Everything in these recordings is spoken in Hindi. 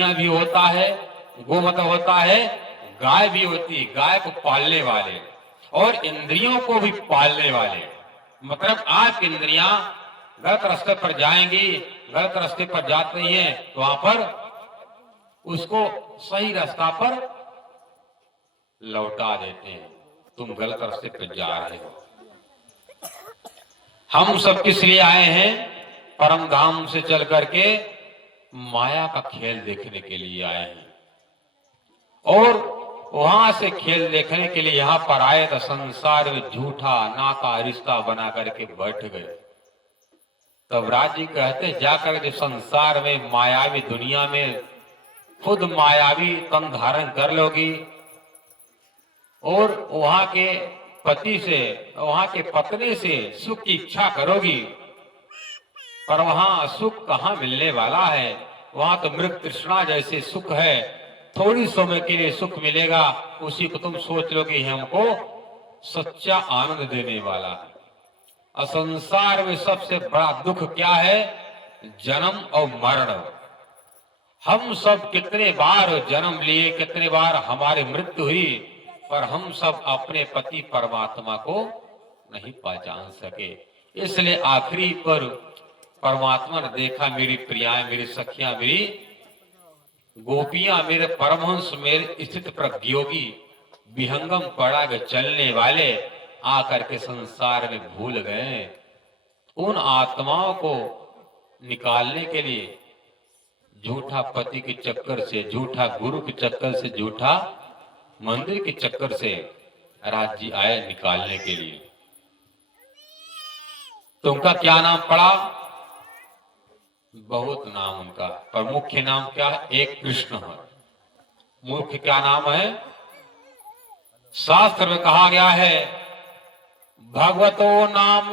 इंद्रियां भी होता है, गोमत होता है, गाय भी होती है, गाय को पालने वाले और इंद्रियों को भी पालने वाले। मतलब आपकी इंद्रियां गलत रास्ते पर जाएंगी, गलत रास्ते पर जाती हैं तो वहां पर उसको सही रास्ता पर लौटा देते हैं, तुम गलत रास्ते पर जा रहे हो। हम सब किस लिए आए हैं? परम धाम से चल करके माया का खेल देखने के लिए आए हैं, और वहां से खेल देखने के लिए यहां पर आए तो संसार में झूठा नाता रिश्ता बना करके बैठ गए। तब राज जी कहते जाकर जो संसार में मायावी दुनिया में खुद मायावी तन धारण कर लोगी और वहां के पति से, वहां के पत्नी से सुख की इच्छा करोगी, पर वहां सुख कहाँ मिलने वाला है? वहां तो मृग तृष्णा जैसे सुख है, थोड़ी समय के लिए सुख मिलेगा, उसी को तुम सोच लो कि हमको सच्चा आनंद देने वाला है। और संसार में सबसे बड़ा दुख क्या है? जन्म और मरण। हम सब कितने बार जन्म लिए, कितने बार हमारी मृत्यु हुई, पर हम सब अपने पति परमात्मा को नहीं पहचान सके। इसलिए आखिरी पर परमात्मा ने देखा, मेरी प्रियाएं, मेरी सखियां, मेरी गोपियां, मेरे परमहंस, मेरे स्थित प्रज्ञयोगी, विहंगम पड़ा के चलने वाले आकर के संसार में भूल गए। उन आत्माओं को निकालने के लिए झूठा पति के चक्कर से, झूठा गुरु के चक्कर से, झूठा मंदिर के चक्कर से राज जी आए निकालने के लिए। तो उनका क्या नाम पड़ा? बहुत नाम उनका, पर मुख्य नाम क्या है? एक कृष्ण है। मुख्य क्या नाम है? शास्त्र में कहा गया है, भगवतो नाम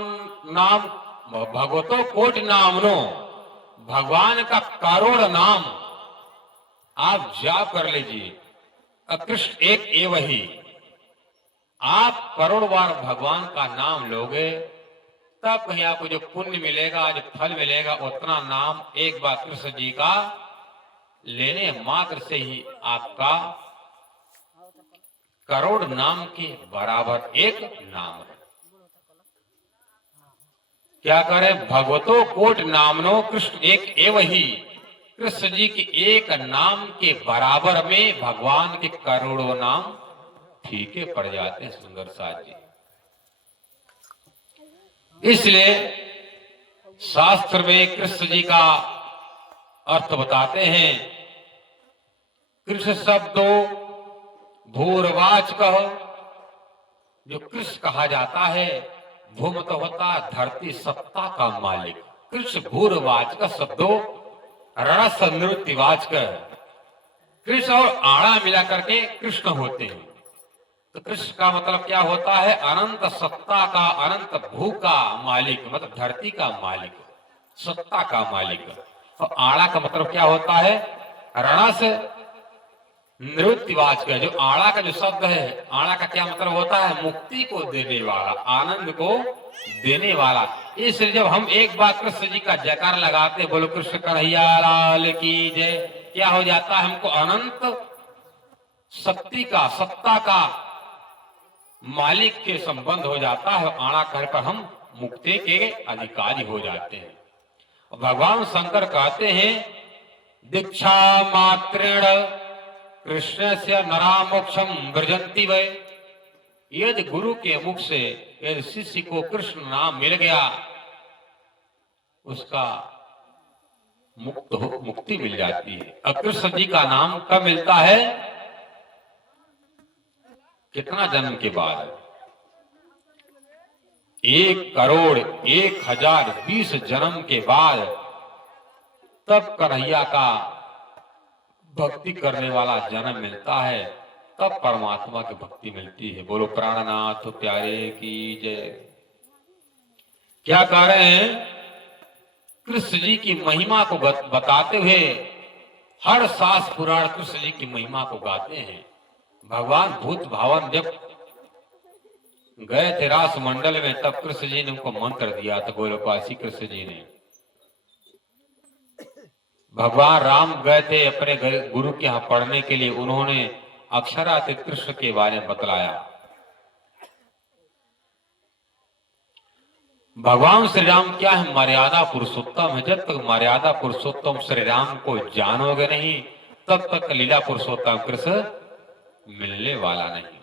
नाम भगवतो कोटि नामनो, भगवान का करोड़ नाम आप जाप कर लीजिए। कृष्ण एक एवं ही। आप करोड़ बार भगवान का नाम लोगे तब कहीं आपको जो पुण्य मिलेगा, जो फल मिलेगा, उतना नाम एक बार कृष्ण जी का लेने मात्र से ही आपका करोड़ नाम के बराबर एक नाम है। क्या करें? भगवतो कोटि नामनो, कृष्ण एक एवं ही। कृष्ण जी के एक नाम के बराबर में भगवान के करोड़ों नाम फीके पड़ जाते हैं। सुंदर साथ जी, इसलिए शास्त्र में कृष्ण जी का अर्थ बताते हैं। कृष्ण शब्दो भूर्वाच कहो, जो कृष्ण कहा जाता है, भूमत होता धरती सत्ता का मालिक। कृष्ण भूर्वाच का शब्दो रस नृत्यवाच का, कृष्ण और आड़ा मिला करके कृष्ण होते हैं। तो कृष्ण का मतलब क्या होता है? अनंत सत्ता का, अनंत भू का मालिक, मतलब धरती का मालिक, सत्ता का मालिक। और आड़ा का मतलब क्या होता है? रस नृत्यवाच का। जो आड़ा का जो शब्द है, आड़ा का क्या मतलब होता है? मुक्ति को देने वाला, आनंद को देने वाला। इसलिए जब हम एक बार कृष्ण जी का जयकार लगाते, बोलो कृष्ण कन्हैया लाल की जय, क्या हो जाता है? हमको अनंत शक्ति का, सत्ता का मालिक के संबंध हो जाता है। आड़ा कहने पर हम मुक्ति के अधिकारी हो जाते हैं। भगवान शंकर कहते हैं, दीक्षा मात्रेण कृष्ण से नरा मोक्षम व्रजंती वै। यदि गुरु के मुख से यदि शिष्य को कृष्ण नाम मिल गया, उसका मुक्ति मिल जाती है। अब कृष्ण जी का नाम कब मिलता है? कितना जन्म के बाद? 1,01,020 जन्म के बाद तब कन्हैया का भक्ति करने वाला जन्म मिलता है, तब परमात्मा की भक्ति मिलती है। बोलो प्राणनाथ प्यारे की जय। क्या कह रहे हैं? कृष्ण जी की महिमा को बताते हुए हर शास्त्र पुराण कृष्ण जी की महिमा को गाते हैं। भगवान भूत भावन जब गए थे रास मंडल में, तब कृष्ण जी ने उनको मंत्र दिया था, गोलोकवासी कृष्ण जी ने। भगवान राम गए थे अपने गुरु के यहाँ पढ़ने के लिए, उन्होंने अक्षरातीत कृष्ण के बारे में बतलाया। भगवान श्री राम क्या है? मर्यादा पुरुषोत्तम है। जब तक मर्यादा पुरुषोत्तम श्री राम को जानोगे नहीं, तब तक लीला पुरुषोत्तम कृष्ण मिलने वाला नहीं।